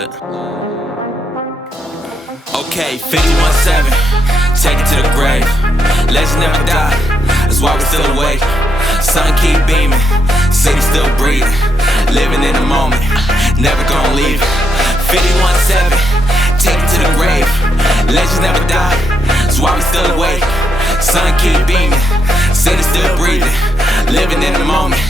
Look. Okay, 51-7, take it to the grave. Legends never die, that's why we still awake. Sun keep beaming, city still breathing. Living in the moment, never gonna leave it. 51-7, take it to the grave. Legends never die, that's why we still awake. Sun keep beaming, city still breathing. Living in the moment,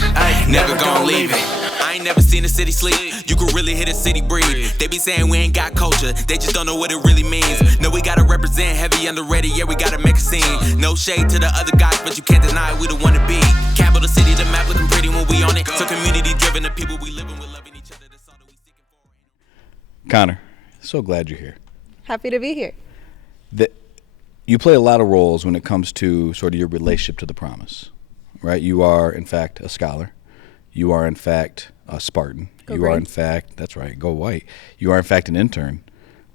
never gonna leave it. I ain't never seen a city sleep. You can really hit a city breathe. They be saying we ain't got culture, they just don't know what it really means. No, we gotta represent heavy underrated, yeah, we gotta make a scene. No shade to the other guys, but you can't deny we the one to be. Capital city, the map looking pretty when we on it. So community driven, the people we living with, loving each other. That's all that we seeking for. Conner, so glad you're here. Happy to be here. You play a lot of roles when it comes to sort of your relationship to the promise, right? You are, in fact, a scholar. You are, in fact, a Spartan. Go you green. are, in fact, that's right, go white. You are, in fact, an intern.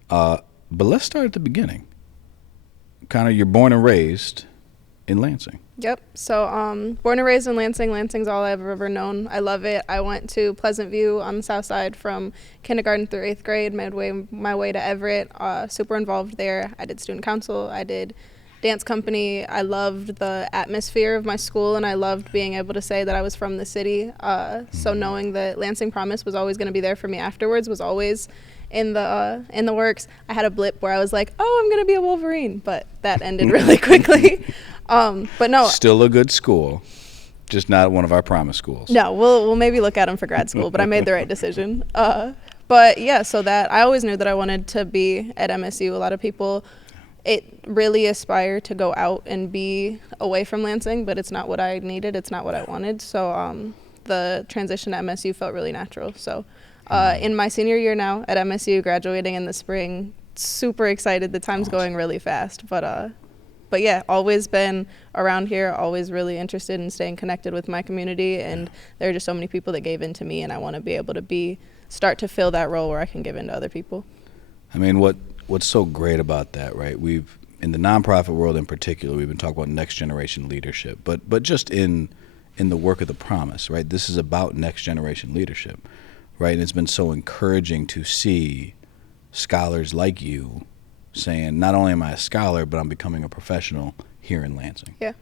But let's start at the beginning. Conner, you're born and raised in Lansing. Yep. So born and raised in Lansing. Lansing's all I've ever known. I love it. I went to Pleasant View on the south side from kindergarten through 8th grade, made my way to Everett. Super involved there. I did student council. I did dance company. I loved the atmosphere of my school, and I loved being able to say that I was from the city. So knowing that Lansing Promise was always going to be there for me afterwards was always in the works. I had a blip where I was like, oh, I'm going to be a Wolverine, but that ended really quickly. But no. Still a good school, just not one of our promise schools. No, we'll maybe look at them for grad school, but I made the right decision. But yeah, so that I always knew that I wanted to be at MSU. A lot of people really aspire to go out and be away from Lansing, but it's not what I needed. It's not what I wanted. So the transition to MSU felt really natural. So in my senior year now at MSU, graduating in the spring, super excited. The time's going really fast. But yeah, always been around here, always really interested in staying connected with my community. And there are just so many people that gave into me, and I want to be able to start to fill that role where I can give into other people. I mean, what's so great about that, right? We've, in the nonprofit world in particular, we've been talking about next generation leadership, but just in the work of the promise, right? This is about next generation leadership, right? And it's been so encouraging to see scholars like you saying, not only am I a scholar, but I'm becoming a professional here in Lansing. Yeah.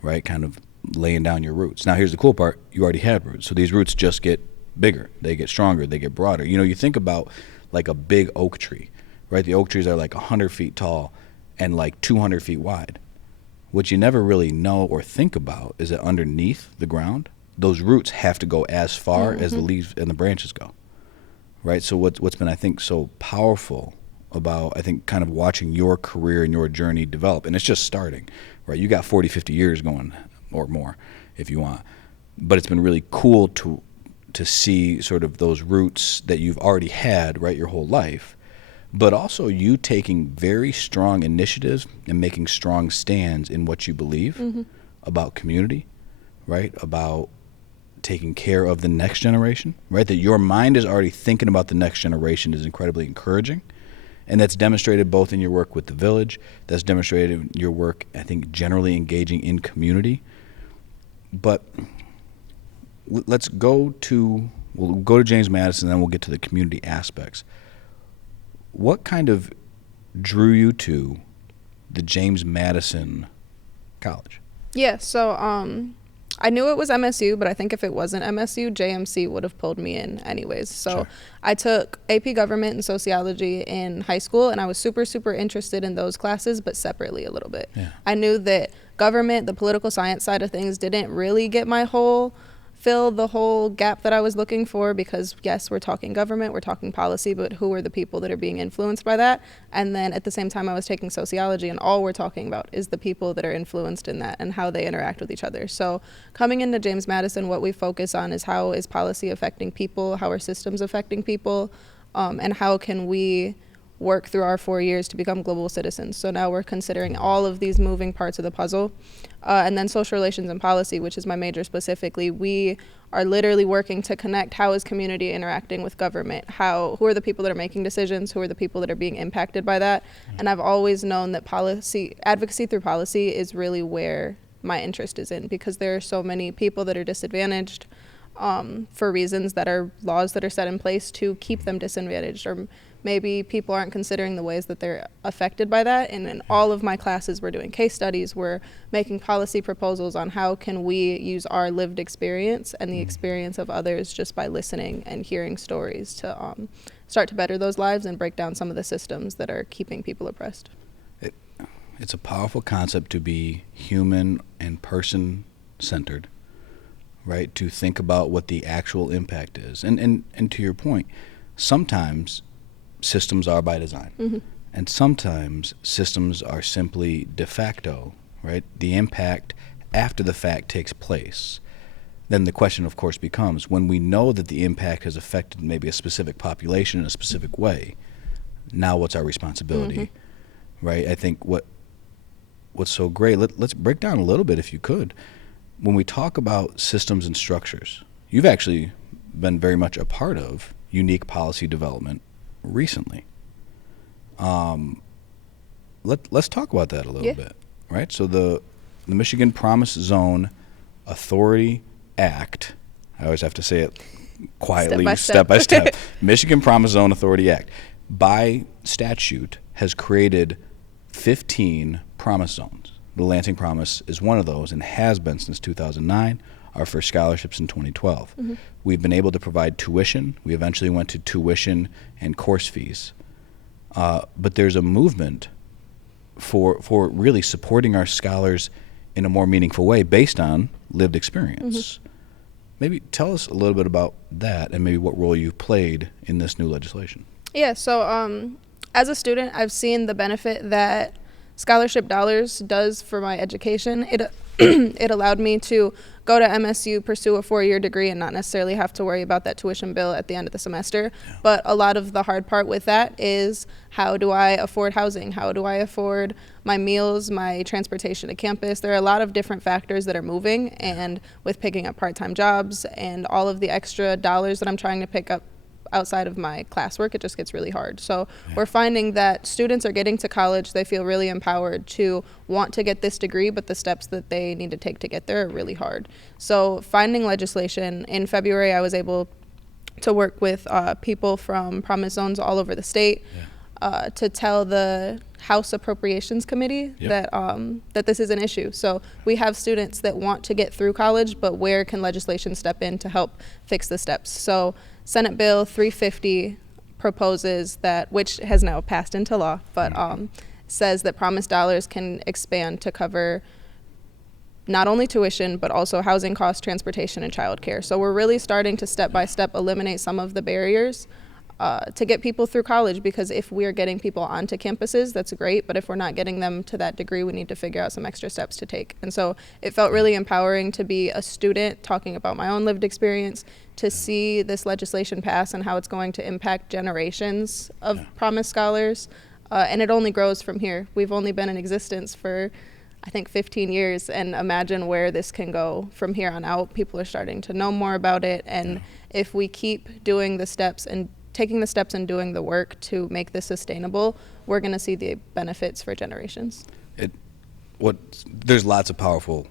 Right? Kind of laying down your roots. Now, here's the cool part. You already had roots. So these roots just get bigger. They get stronger. They get broader. You know, you think about like a big oak tree, right? The oak trees are like 100 feet tall and like 200 feet wide. What you never really know or think about is that underneath the ground, those roots have to go as far as the leaves and the branches go, right? So what's been, I think, so powerful about, I think, kind of watching your career and your journey develop, and it's just starting, right? You got 40, 50 years going or more if you want, but it's been really cool to see sort of those roots that you've already had, right, your whole life, but also you taking very strong initiatives and making strong stands in what you believe about community, right, about taking care of the next generation, right, that your mind is already thinking about the next generation is incredibly encouraging. And that's demonstrated both in your work with the Village, that's demonstrated in your work, I think, generally engaging in community. But we'll go to James Madison, and then we'll get to the community aspects. What kind of drew you to the James Madison College? Yeah, so I knew it was MSU, but I think if it wasn't MSU, JMC would have pulled me in anyways. So Sure. I took AP Government and Sociology in high school, and I was super, super interested in those classes, but separately a little bit. Yeah. I knew that government, the political science side of things, didn't really fill the whole gap that I was looking for, because yes, we're talking government, we're talking policy, but who are the people that are being influenced by that? And then at the same time I was taking sociology, and all we're talking about is the people that are influenced in that and how they interact with each other. So coming into James Madison, what we focus on is how is policy affecting people, how are systems affecting people, and how can we work through our 4 years to become global citizens. So now we're considering all of these moving parts of the puzzle. And then social relations and policy, which is my major specifically, we are literally working to connect how is community interacting with government, who are the people that are making decisions, who are the people that are being impacted by that. And I've always known that advocacy through policy is really where my interest is in, because there are so many people that are disadvantaged, for reasons that are laws that are set in place to keep them disadvantaged, or maybe people aren't considering the ways that they're affected by that. And in all of my classes, we're doing case studies, we're making policy proposals on how can we use our lived experience and the experience of others just by listening and hearing stories to start to better those lives and break down some of the systems that are keeping people oppressed. It's a powerful concept to be human and person-centered, right? To think about what the actual impact is. And to your point, sometimes systems are by design, and sometimes systems are simply de facto, right? The impact after the fact takes place. Then the question, of course, becomes, when we know that the impact has affected maybe a specific population in a specific way, now what's our responsibility, right? I think what's so great, let's break down a little bit, if you could. When we talk about systems and structures, you've actually been very much a part of unique policy development recently. Let's talk about that a little bit, right? So the Michigan Promise Zone Authority Act, I always have to say it quietly, step by step. Michigan Promise Zone Authority Act, by statute, has created 15 promise zones. The Lansing Promise is one of those and has been since 2009. Our first scholarships in 2012. We've been able to provide tuition. We eventually went to tuition and course fees. But there's a movement for really supporting our scholars in a more meaningful way based on lived experience. Maybe tell us a little bit about that and maybe what role you've played in this new legislation. Yeah, so as a student, I've seen the benefit that scholarship dollars does for my education. It allowed me to go to MSU, pursue a 4-year degree, and not necessarily have to worry about that tuition bill at the end of the semester. But a lot of the hard part with that is, how do I afford housing? How do I afford my meals, my transportation to campus? There are a lot of different factors that are moving, and with picking up part-time jobs and all of the extra dollars that I'm trying to pick up outside of my classwork, it just gets really hard. So we're finding that students are getting to college, they feel really empowered to want to get this degree, but the steps that they need to take to get there are really hard. So finding legislation, in February I was able to work with people from Promise Zones all over the state to tell the House Appropriations Committee that this is an issue. So we have students that want to get through college, but where can legislation step in to help fix the steps? So Senate Bill 350 proposes that, which has now passed into law, but says that promise dollars can expand to cover not only tuition, but also housing costs, transportation, and childcare. So we're really starting to step by step eliminate some of the barriers to get people through college, because if we're getting people onto campuses, that's great, but if we're not getting them to that degree, we need to figure out some extra steps to take. And so it felt really empowering to be a student talking about my own lived experience, to see this legislation pass and how it's going to impact generations of Promise scholars. And it only grows from here. We've only been in existence for, I think, 15 years, and imagine where this can go from here on out. People are starting to know more about it, and if we keep doing the steps and taking the steps and doing the work to make this sustainable, we're going to see the benefits for generations. There's lots of power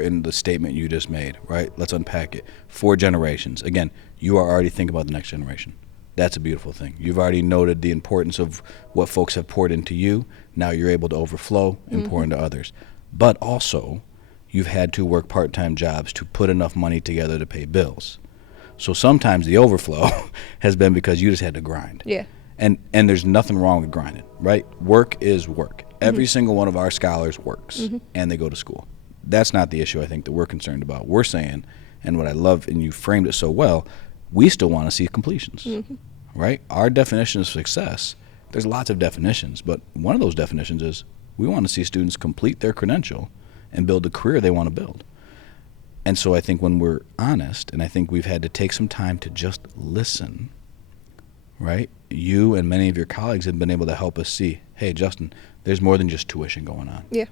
in the statement you just made, right? Let's unpack it. 4 generations. Again, you are already thinking about the next generation. That's a beautiful thing. You've already noted the importance of what folks have poured into you. Now you're able to overflow and pour into others. But also, you've had to work part-time jobs to put enough money together to pay bills. So sometimes the overflow has been because you just had to grind. Yeah. And there's nothing wrong with grinding, right? Work is work. Every single one of our scholars works, and they go to school. That's not the issue I think that we're concerned about. We're saying, and what I love, and you framed it so well, we still want to see completions, right? Our definition of success, there's lots of definitions, but one of those definitions is we want to see students complete their credential and build the career they want to build. And so I think when we're honest, and I think we've had to take some time to just listen, right? You and many of your colleagues have been able to help us see, hey, Justin, there's more than just tuition going on. Yeah.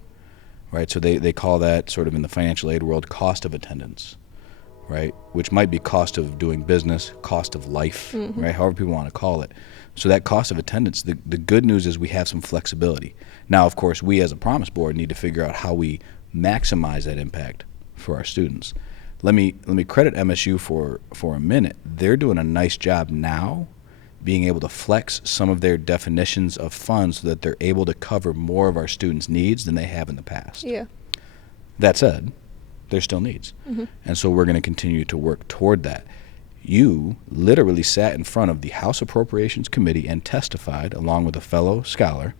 Right? So they call that sort of in the financial aid world cost of attendance, right? Which might be cost of doing business, cost of life, right? However people want to call it. So that cost of attendance, the good news is we have some flexibility. Now, of course, we as a Promise Board need to figure out how we maximize that impact for our students. let me credit MSU for a minute. They're doing a nice job now being able to flex some of their definitions of funds so that they're able to cover more of our students' needs than they have in the past. Yeah. That said, there's still needs. Mm-hmm. And so we're going to continue to work toward that. You literally sat in front of the House Appropriations Committee and testified along with a fellow scholar,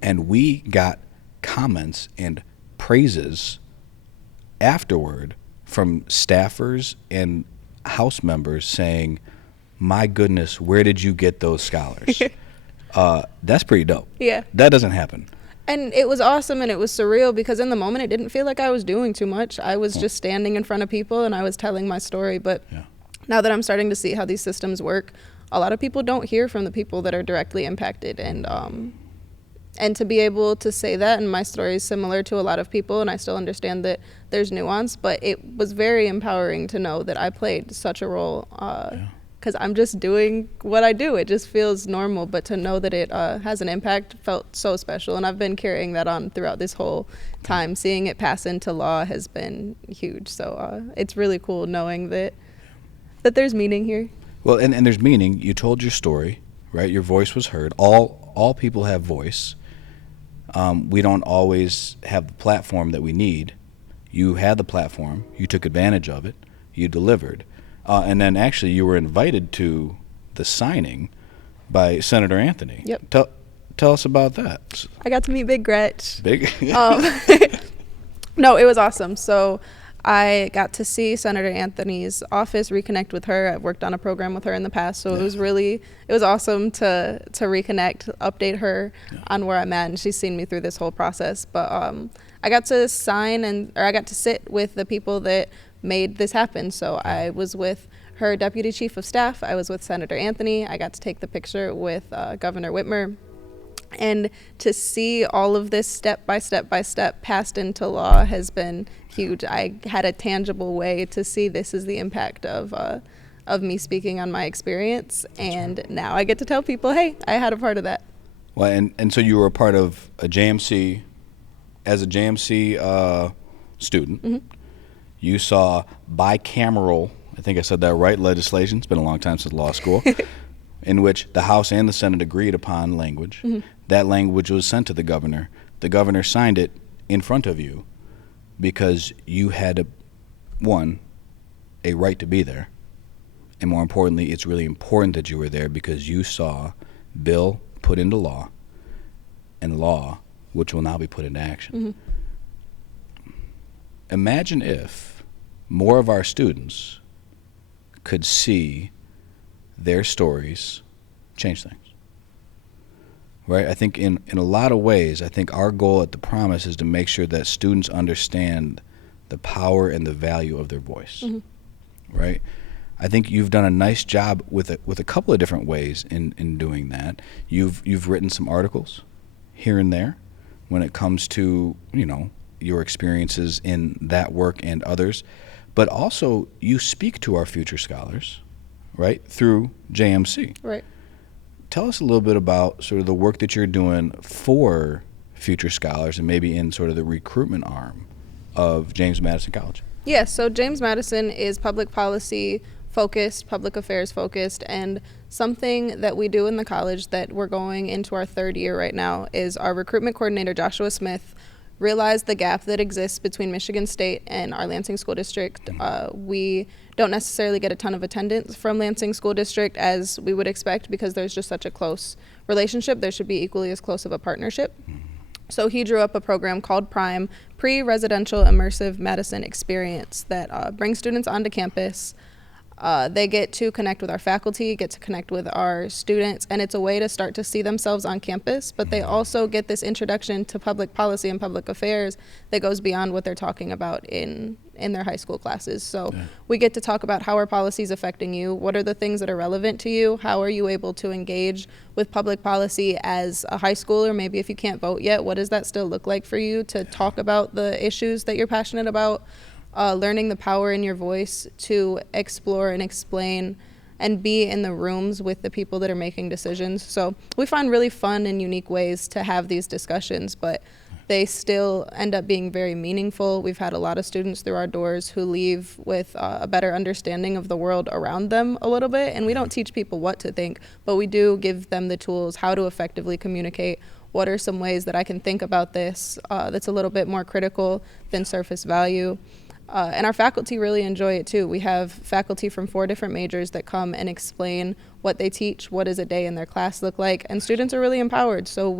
and we got comments and praises afterward from staffers and House members saying, my goodness, where did you get those scholars? That's pretty dope. Yeah. That doesn't happen. And it was awesome and it was surreal because in the moment it didn't feel like I was doing too much. I was just standing in front of people and I was telling my story. But now that I'm starting to see how these systems work, a lot of people don't hear from the people that are directly impacted. And to be able to say that, and my story is similar to a lot of people, and I still understand that there's nuance, but it was very empowering to know that I played such a role because I'm just doing what I do. It just feels normal, but to know that it has an impact felt so special, and I've been carrying that on throughout this whole time. Seeing it pass into law has been huge, so it's really cool knowing that there's meaning here. Well, and there's meaning. You told your story, right? Your voice was heard. All people have voice. We don't always have the platform that we need. You had the platform. You took advantage of it. You delivered. And then actually you were invited to the signing by Senator Anthony. Yep. Tell us about that. I got to meet Big Gretch. Big? No, it was awesome. So I got to see Senator Anthony's office, reconnect with her. I've worked on a program with her in the past, so it was awesome to reconnect, update her on where I'm at, and she's seen me through this whole process. But I got to I got to sit with the people that made this happen. So I was with her deputy chief of staff. I was with Senator Anthony. I got to take the picture with Governor Whitmer. And to see all of this step by step passed into law has been huge. I had a tangible way to see this is the impact of me speaking on my experience. And now I get to tell people, hey, I had a part of that. Well, and so you were a part of a JMC, as a JMC student. Mm-hmm. You saw bicameral, I think I said that right, legislation. It's been a long time since law school, in which the House and the Senate agreed upon language. Mm-hmm. That language was sent to the governor. The governor signed it in front of you because you had, a right to be there. And more importantly, it's really important that you were there because you saw bill put into law and law which will now be put into action. Mm-hmm. Imagine if more of our students could see their stories change things. Right? I think in a lot of ways, I think our goal at The Promise is to make sure that students understand the power and the value of their voice. Mm-hmm. Right? I think you've done a nice job with a couple of different ways in doing that. You've written some articles here and there when it comes to, your experiences in that work and others, but also you speak to our future scholars, right, through JMC. Right. Tell us a little bit about sort of the work that you're doing for future scholars and maybe in sort of the recruitment arm of James Madison College. Yeah, so James Madison is public policy focused, public affairs focused, and something that we do in the college that we're going into our third year right now is our recruitment coordinator, Joshua Smith, realized the gap that exists between Michigan State and our Lansing School District. We don't necessarily get a ton of attendance from Lansing School District as we would expect because there's just such a close relationship. There should be equally as close of a partnership. So he drew up a program called PRIME, Pre-Residential Immersive Madison Experience, that brings students onto campus. They get to connect with our faculty, get to connect with our students, and it's a way to start to see themselves on campus, but they also get this introduction to public policy and public affairs that goes beyond what they're talking about in their high school classes. So we get to talk about how are policies affecting you, what are the things that are relevant to you, how are you able to engage with public policy as a high schooler, maybe if you can't vote yet, what does that still look like for you to talk about the issues that you're passionate about? Learning the power in your voice to explore and explain and be in the rooms with the people that are making decisions. So we find really fun and unique ways to have these discussions, but they still end up being very meaningful. We've had a lot of students through our doors who leave with a better understanding of the world around them a little bit. And we don't teach people what to think, but we do give them the tools how to effectively communicate. What are some ways that I can think about this that's a little bit more critical than surface value? And our faculty really enjoy it too. We have faculty from 4 different majors that come and explain what they teach, what does a day in their class look like, and students are really empowered. So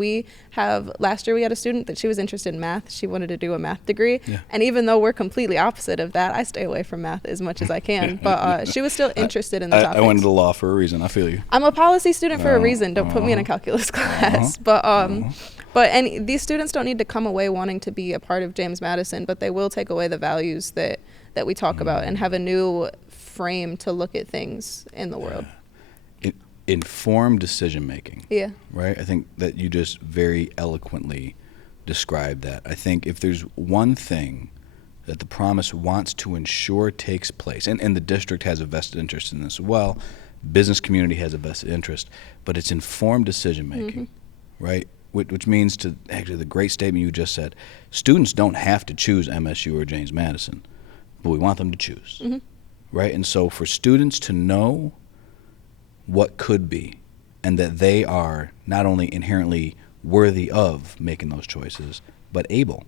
last year we had a student that she was interested in math. She wanted to do a math degree. Yeah. And even though we're completely opposite of that, I stay away from math as much as I can. But she was still interested in the topics. I went into law for a reason. I feel you. I'm a policy student for a reason. Don't put me in a calculus class. But these students don't need to come away wanting to be a part of James Madison, but they will take away the values that we talk about and have a new frame to look at things in the world. Informed decision making. Yeah. Right? I think that you just very eloquently described that. I think if there's one thing that the promise wants to ensure takes place, and the district has a vested interest in this as well, business community has a vested interest, but it's informed decision making, right? Which means, to actually the great statement you just said, students don't have to choose MSU or James Madison, but we want them to choose, right? And so for students to know what could be, and that they are not only inherently worthy of making those choices, but able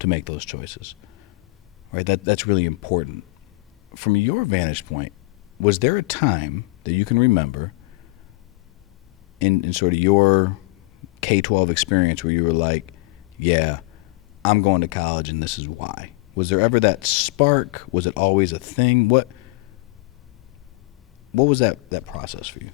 to make those choices, right? That's really important. From your vantage point, was there a time that you can remember in sort of your K-12 experience where you were like, yeah, I'm going to college and this is why? Was there ever that spark? Was it always a thing? What was that process for you?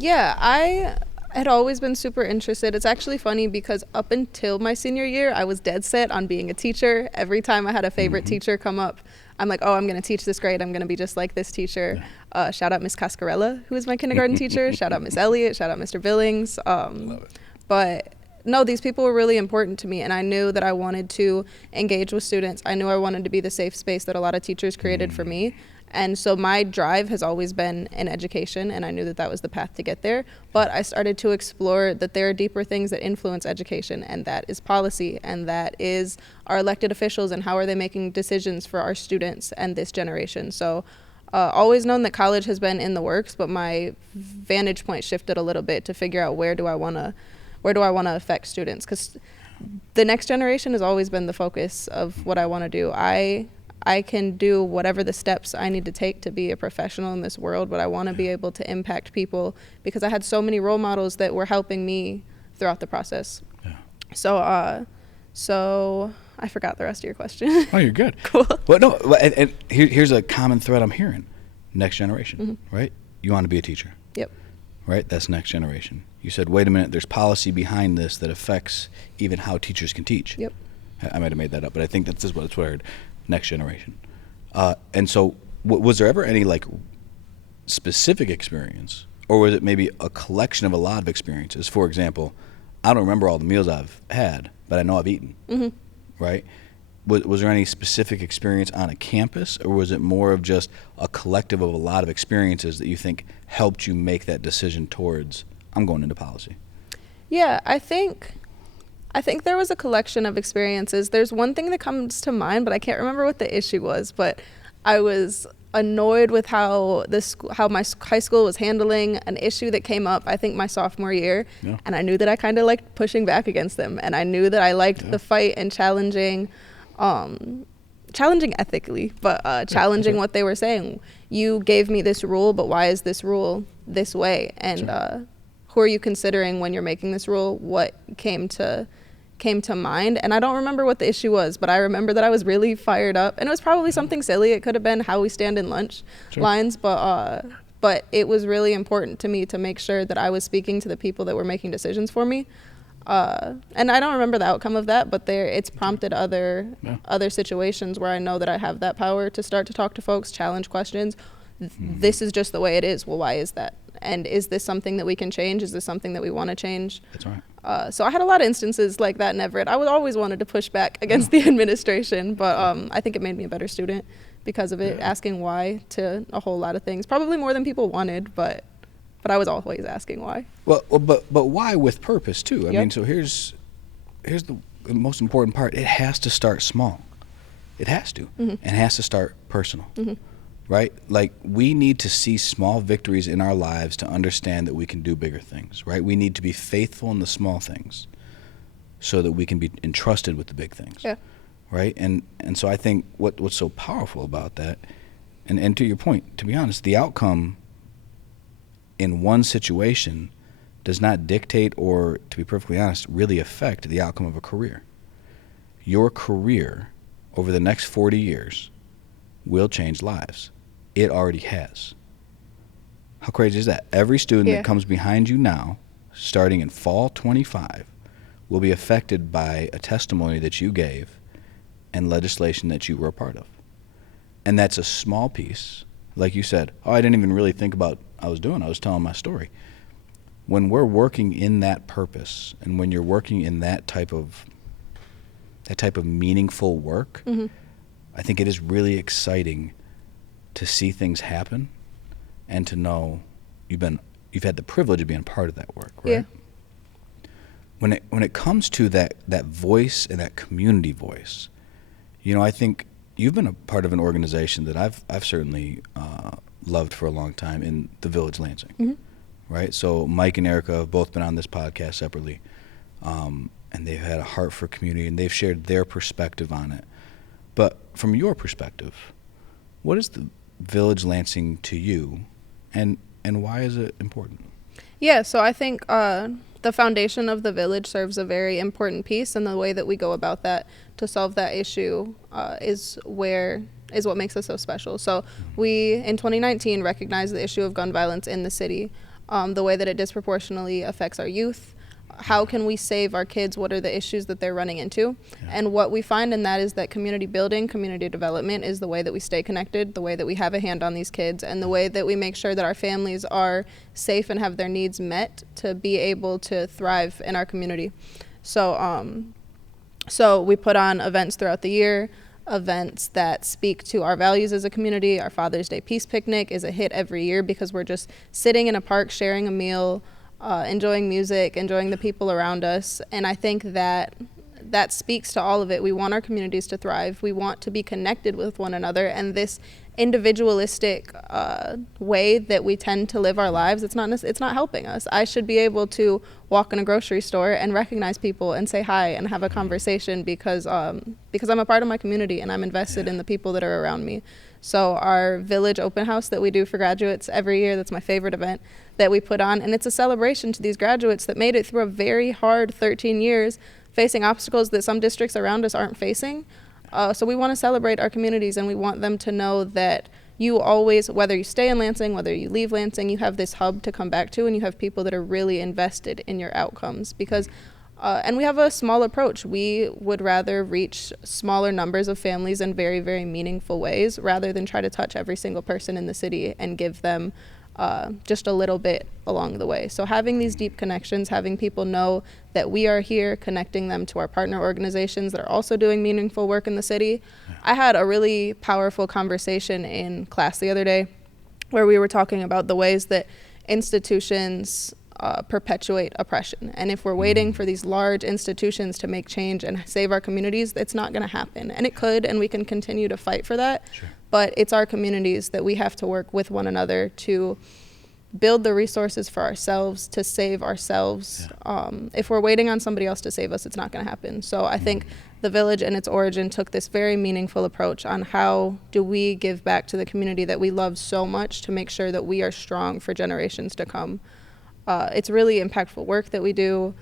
Yeah, I had always been super interested. It's actually funny because up until my senior year, I was dead set on being a teacher. Every time I had a favorite teacher come up, I'm like, oh, I'm going to teach this grade. I'm going to be just like this teacher. Shout out Miss Cascarella, who was my kindergarten teacher. Shout out Miss Elliott. Shout out Mr. Billings. Love it. But no, these people were really important to me, and I knew that I wanted to engage with students. I knew I wanted to be the safe space that a lot of teachers created for me. And so my drive has always been in education, and I knew that that was the path to get there. But I started to explore that there are deeper things that influence education, and that is policy, and that is our elected officials and how are they making decisions for our students and this generation. So always known that college has been in the works, but my vantage point shifted a little bit to figure out where do I want to affect students, because the next generation has always been the focus of what I want to do. I can do whatever the steps I need to take to be a professional in this world, but I want to be able to impact people because I had so many role models that were helping me throughout the process. Yeah. So I forgot the rest of your question. Oh, you're good. Cool. Well, no, and here's a common thread I'm hearing. Next generation, right? You want to be a teacher. Yep. Right? That's next generation. You said, wait a minute, there's policy behind this that affects even how teachers can teach. Yep. I might have made that up, but I think that's what I heard. Next generation. And so was there ever any like specific experience, or was it maybe a collection of a lot of experiences? For example, I don't remember all the meals I've had, but I know I've eaten, right? Was there any specific experience on a campus, or was it more of just a collective of a lot of experiences that you think helped you make that decision towards, I'm going into policy? Yeah, I think there was a collection of experiences. There's one thing that comes to mind, but I can't remember what the issue was. But I was annoyed with how my high school was handling an issue that came up, I think, my sophomore year. Yeah. And I knew that I kind of liked pushing back against them. And I knew that I liked the fight and challenging ethically, but challenging what they were saying. You gave me this rule, but why is this rule this way? And who are you considering when you're making this rule? What came to mind? And I don't remember what the issue was, but I remember that I was really fired up, and it was probably something silly. It could have been how we stand in lunch lines, but it was really important to me to make sure that I was speaking to the people that were making decisions for me. And I don't remember the outcome of that, but it's prompted other situations where I know that I have that power to start to talk to folks, challenge questions. This is just the way it is. Well, why is that? And is this something that we can change? Is this something that we want to change? That's right. So I had a lot of instances like that in Everett. I always wanted to push back against the administration, but I think it made me a better student because of it, asking why to a whole lot of things. Probably more than people wanted, but I was always asking why. Well, but why with purpose too? I mean, so here's here's the most important part. It has to start small. It has to. Mm-hmm. And it has to start personal. Mm-hmm. Right? Like, we need to see small victories in our lives to understand that we can do bigger things, right? We need to be faithful in the small things so that we can be entrusted with the big things. Yeah. Right? And so I think what's so powerful about that, and to your point, to be honest, the outcome in one situation does not dictate or, to be perfectly honest, really affect the outcome of a career. Your career over the next 40 years will change lives. It already has. How crazy is that? Every student that comes behind you now, starting in fall 25, will be affected by a testimony that you gave and legislation that you were a part of. And that's a small piece. Like you said, I didn't even really think about I was telling my story. When we're working in that purpose, and when you're working in that type of meaningful work, Mm-hmm. I think it is really exciting to see things happen and to know you've had the privilege of being part of that work, right? Yeah. When it comes to that voice and that community voice, I think you've been a part of an organization that I've certainly loved for a long time in the Village Lansing, Mm-hmm. right? So Mike and Erica have both been on this podcast separately, and they've had a heart for community, and they've shared their perspective on it. But from your perspective, what is the Village Lansing to you, and why is it important? Yeah, so I think the foundation of the village serves a very important piece, and the way that we go about that to solve that issue is what makes us so special. So we, in 2019, recognized the issue of gun violence in the city, the way that it disproportionately affects our youth. How can we save our kids? What are the issues that they're running into? Yeah. And what we find in that is that community building, community development is the way that we stay connected, the way that we have a hand on these kids, and the way that we make sure that our families are safe and have their needs met to be able to thrive in our community. So we put on events throughout the year, events that speak to our values as a community. Our Father's Day Peace Picnic is a hit every year because we're just sitting in a park, sharing a meal, enjoying music, enjoying the people around us. And I think that speaks to all of it. We want our communities to thrive. We want to be connected with one another. And this individualistic way that we tend to live our lives, it's not helping us. I should be able to walk in a grocery store and recognize people and say hi and have a conversation because I'm a part of my community and I'm invested in the people that are around me. So our village open house that we do for graduates every year, that's my favorite event that we put on. And it's a celebration to these graduates that made it through a very hard 13 years facing obstacles that some districts around us aren't facing. So we want to celebrate our communities, and we want them to know that you always, whether you stay in Lansing, whether you leave Lansing, you have this hub to come back to, and you have people that are really invested in your outcomes. Because and we have a small approach. We would rather reach smaller numbers of families in very, very meaningful ways rather than try to touch every single person in the city and give them just a little bit along the way. So having these deep connections, having people know that we are here, connecting them to our partner organizations that are also doing meaningful work in the city. I had a really powerful conversation in class the other day where we were talking about the ways that institutions perpetuate oppression. And if we're waiting for these large institutions to make change and save our communities, it's not going to happen. And it could, and we can continue to fight for that. Sure. But it's our communities that we have to work with one another to build the resources for ourselves, to save ourselves. Yeah. If we're waiting on somebody else to save us, it's not going to happen. So I think the village and its origin took this very meaningful approach on how do we give back to the community that we love so much to make sure that we are strong for generations to come. It's really impactful work that we do.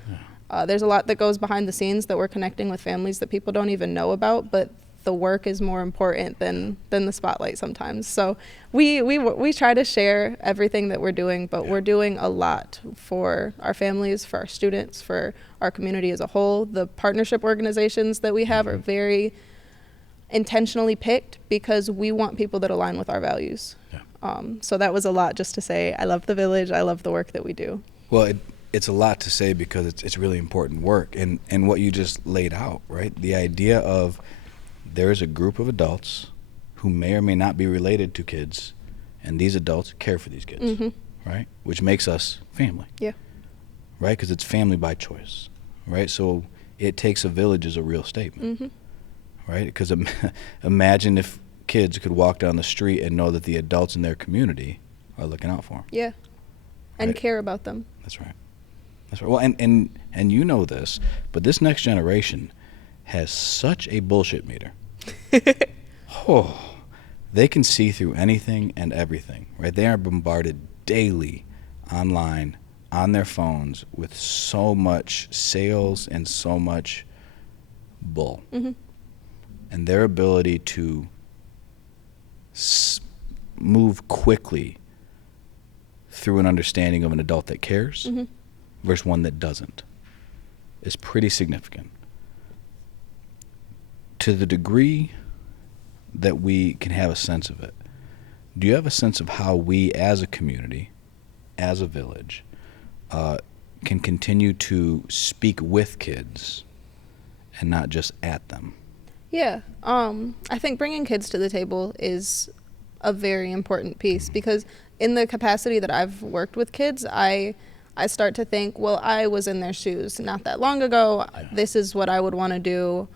Yeah. There's a lot that goes behind the scenes that we're connecting with families that people don't even know about, but the work is more important than the spotlight sometimes. So we try to share everything that we're doing, but we're doing a lot for our families, for our students, for our community as a whole. The partnership organizations that we have are very intentionally picked because we want people that align with our values. Yeah. So that was a lot just to say, I love the village, I love the work that we do. Well, it's a lot to say because it's really important work. And what you just laid out, right? The idea of there's a group of adults who may or may not be related to kids, and these adults care for these kids, right? Which makes us family. Yeah. Right? Because it's family by choice, right? So it takes a village is a real statement, right? Because imagine if kids could walk down the street and know that the adults in their community are looking out for them. Yeah. And Right. care about them. That's right. That's right. Well, and you know this, but this next generation has such a bullshit meter. Oh, they can see through anything and everything, right? They are bombarded daily online on their phones with so much sales and so much bull. And their ability to move quickly through an understanding of an adult that cares versus one that doesn't is pretty significant. To the degree that we can have a sense of it, do you have a sense of how we as a community, as a village, can continue to speak with kids and not just at them? Yeah. I think bringing kids to the table is a very important piece, because in the capacity that I've worked with kids, I start to think, well, I was in their shoes not that long ago. This is what I would want to do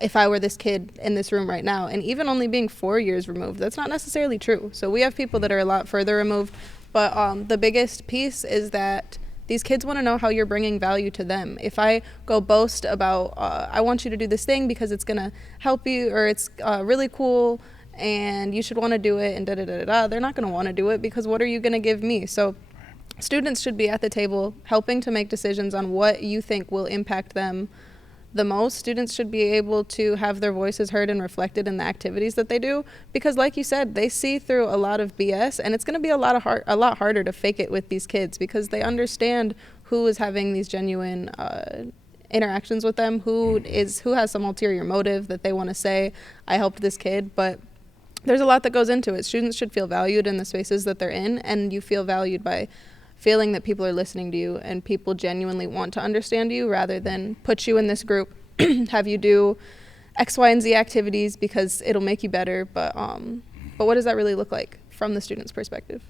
if I were this kid in this room right now. And even only being 4 years removed, that's not necessarily true. So we have people that are a lot further removed. But the biggest piece is that these kids want to know how you're bringing value to them. If I go boast about, I want you to do this thing because it's going to help you, or it's really cool and you should want to do it, and da-da-da-da-da, they're not going to want to do it, because what are you going to give me? So students should be at the table helping to make decisions on what you think will impact them the most. Students should be able to have their voices heard and reflected in the activities that they do, because like you said, they see through a lot of BS, and it's going to be a lot harder to fake it with these kids, because they understand who is having these genuine interactions with them, who has some ulterior motive that they want to say, I helped this kid. But there's a lot that goes into it. Students should feel valued in the spaces that they're in, and you feel valued by feeling that people are listening to you and people genuinely want to understand you, rather than put you in this group, have you do X, Y, and Z activities because it'll make you better. But what does that really look like from the student's perspective?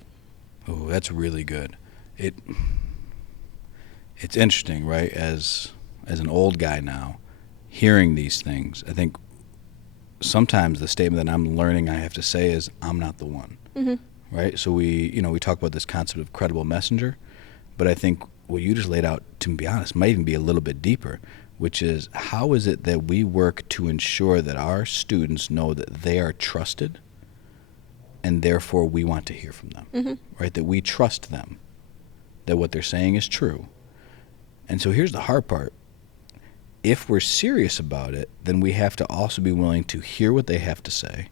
Oh, that's really good. It's interesting, right? As an old guy now, hearing these things, I think sometimes the statement that I'm learning I have to say is, I'm not the one. Right? So we talk about this concept of credible messenger, but I think what you just laid out, to be honest, might even be a little bit deeper, which is, how is it that we work to ensure that our students know that they are trusted, and therefore we want to hear from them, right? That we trust them, that what they're saying is true. And so here's the hard part. If we're serious about it, then we have to also be willing to hear what they have to say,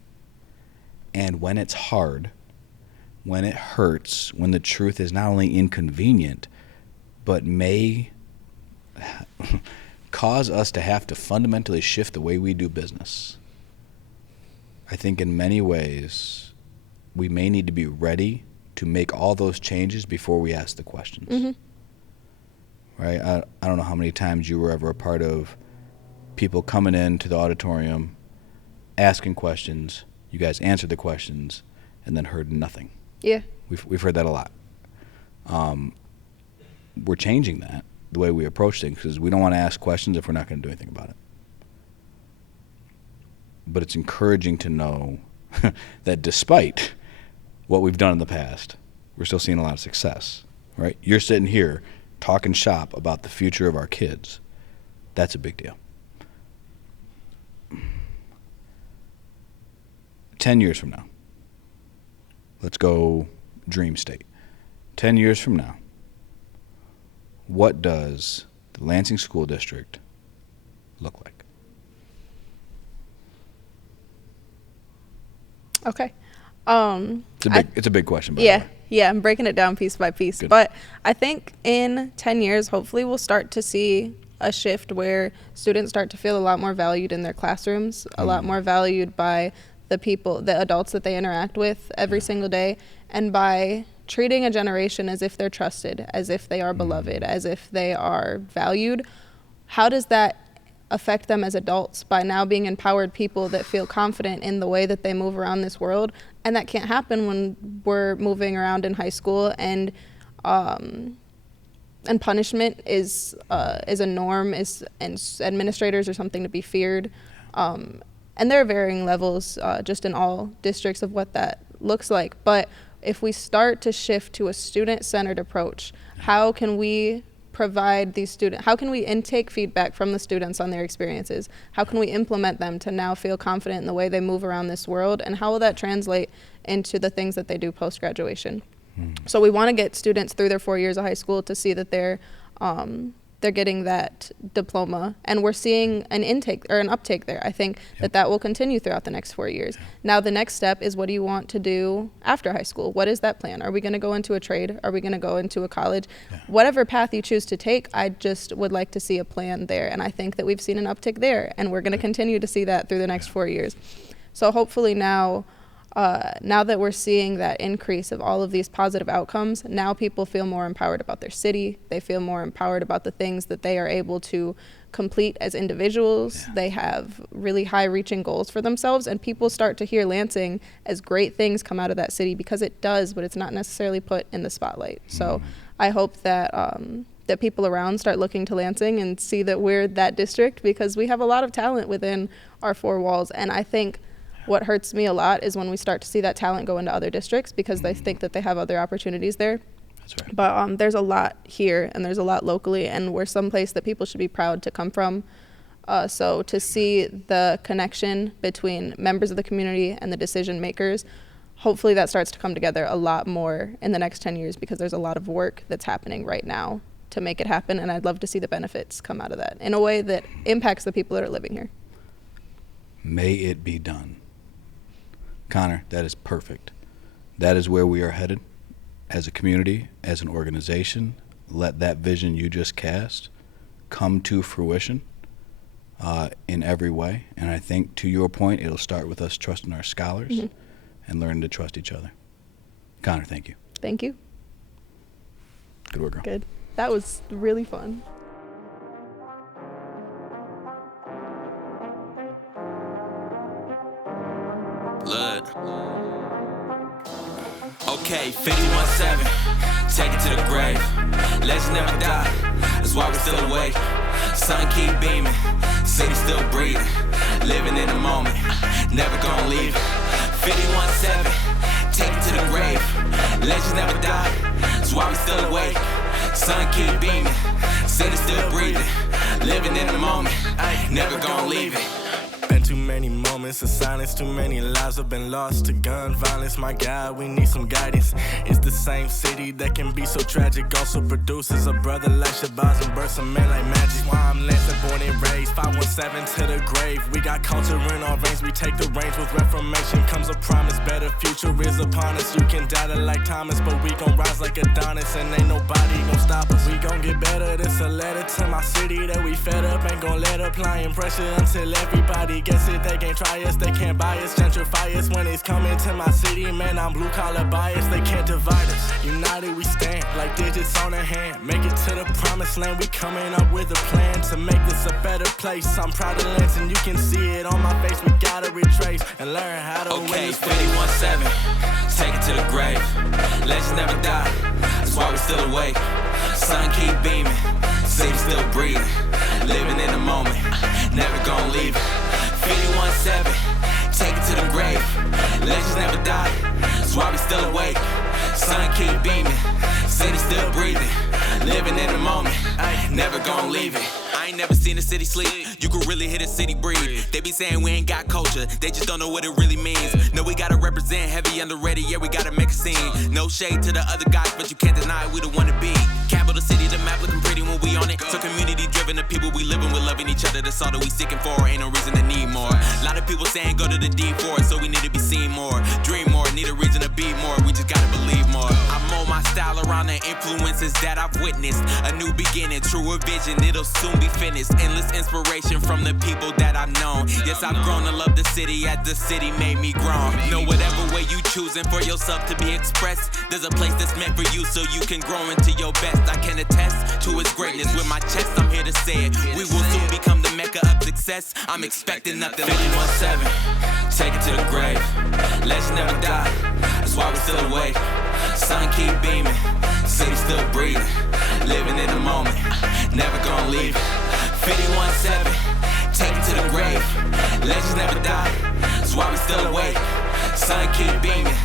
and when it's hard, when it hurts, when the truth is not only inconvenient, but may cause us to have to fundamentally shift the way we do business, I think in many ways we may need to be ready to make all those changes before we ask the questions. Right? I don't know how many times you were ever a part of people coming into the auditorium, asking questions, you guys answered the questions, and then heard nothing. Yeah. We've heard that a lot. We're changing that, the way we approach things, because we don't want to ask questions if we're not going to do anything about it. But it's encouraging to know that despite what we've done in the past, we're still seeing a lot of success, right? You're sitting here talking shop about the future of our kids. That's a big deal. 10 years from now, let's go dream state. 10 years from now, what does the Lansing School District look like? Okay. It's a big question, by the way. Yeah, I'm breaking it down piece by piece. Good. But I think in 10 years, hopefully we'll start to see a shift where students start to feel a lot more valued in their classrooms, a lot more valued by the adults that they interact with every single day, and by treating a generation as if they're trusted, as if they are beloved, as if they are valued. How does that affect them as adults by now being empowered people that feel confident in the way that they move around this world? And that can't happen when we're moving around in high school and and punishment is a norm, and administrators are something to be feared. And there are varying levels just in all districts of what that looks like. But if we start to shift to a student-centered approach, how can we provide these students, how can we intake feedback from the students on their experiences? How can we implement them to now feel confident in the way they move around this world? And how will that translate into the things that they do post-graduation? So we want to get students through their 4 years of high school to see that they're getting that diploma, and we're seeing an intake or an uptake there. I think that will continue throughout the next 4 years. Now the next step is, what do you want to do after high school? What is that plan? Are we going to go into a trade? Are we going to go into a college? Whatever path you choose to take, I just would like to see a plan there, and I think that we've seen an uptick there, and we're going to continue to see that through the next 4 years. So hopefully now that we're seeing that increase of all of these positive outcomes, now people feel more empowered about their city. They feel more empowered about the things that they are able to complete as individuals. They have really high-reaching goals for themselves, and people start to hear Lansing as great things come out of that city, because it does, but it's not necessarily put in the spotlight. So I hope that that people around start looking to Lansing and see that we're that district, because we have a lot of talent within our four walls. And I think what hurts me a lot is when we start to see that talent go into other districts, because they think that they have other opportunities there. That's right. But there's a lot here, and there's a lot locally, and we're someplace that people should be proud to come from. So to see the connection between members of the community and the decision makers, hopefully that starts to come together a lot more in the next 10 years, because there's a lot of work that's happening right now to make it happen, and I'd love to see the benefits come out of that in a way that impacts the people that are living here. May it be done. Conner, that is perfect. That is where we are headed as a community, as an organization. Let that vision you just cast come to fruition in every way. And I think, to your point, it'll start with us trusting our scholars and learning to trust each other. Conner, thank you. Thank you. Good work, girl. Good. That was really fun. Look. Okay, 51-7, take it to the grave. Legends never die, that's why we still awake. Sun keep beaming, city still breathing. Living in the moment, never gonna leave it. 51-7, take it to the grave. Legends never die, that's why we still awake. Sun keep beaming, city still breathing. Living in the moment, never gonna leave it. Been too many moments of silence, too many lives have been lost to gun violence. My God, we need some guidance. It's the same city that can be so tragic, also produces a brother like Shabazz and births a man like magic. Why I'm Lansing, born and raised, 517 to the grave. We got culture in our veins, we take the reins. With reformation comes a promise, better future is upon us. You can doubt it like Thomas, but we gon' rise like Adonis, and ain't nobody gon' stop us. We gon' get better, this a letter to my city that we fed up. Ain't gon' let applying pressure until everybody gets it. They can't try us, they can't buy us. Gentrify us when it's coming to my city. Man, I'm blue collar bias, they can't divide us. United we stand, like digits on a hand. Make it to the promised land, we coming up with a plan to make this a better place. I'm proud of Lansing, you can see it on my face. We gotta retrace and learn how to win this 51-7, take it to the grave. Legends never die, that's why we still awake. Sun keep beaming, city still breathing. Living in the moment, never gonna leave it. 51-7, take it to the grave. Legends never die, that's why we still awake. Sun keep beaming, city still breathing. Living in the moment, never gonna leave it. I ain't never seen a city sleep. You could really hit a city breathe. They be saying we ain't got culture, they just don't know what it really means. No, we gotta represent, heavy underrated, yeah, we gotta make a scene. No shade to the other guys, but you can't deny we the one to be. Capital city, the map looking pretty when we on it. So community driven, the people we living with, loving each other. That's all that we seeking for, ain't no reason to need more. A lot of people saying go to the D4, so we need to be seen more. Dream more, need a reason to be more, we just gotta believe more. I mold my style around the influences that I've witnessed. A new beginning, truer vision, it'll soon be finished. Endless inspiration from the people that I've known. Yes, I've grown to love the city as the city made me grown. Know whatever way you choosing for yourself to be expressed, there's a place that's meant for you so you can grow into your best. I can attest to its greatness with my chest, I'm here to say it. We will soon become the mecca of success. I'm expecting nothing. 51-7, take it to the grave. Legends never die, that's why we still awake. Sun keep beaming, city still breathing. living in the moment, never gonna leave it. 51-7, take it to the grave. Legends never die, that's why we still awake. Sun keep beaming.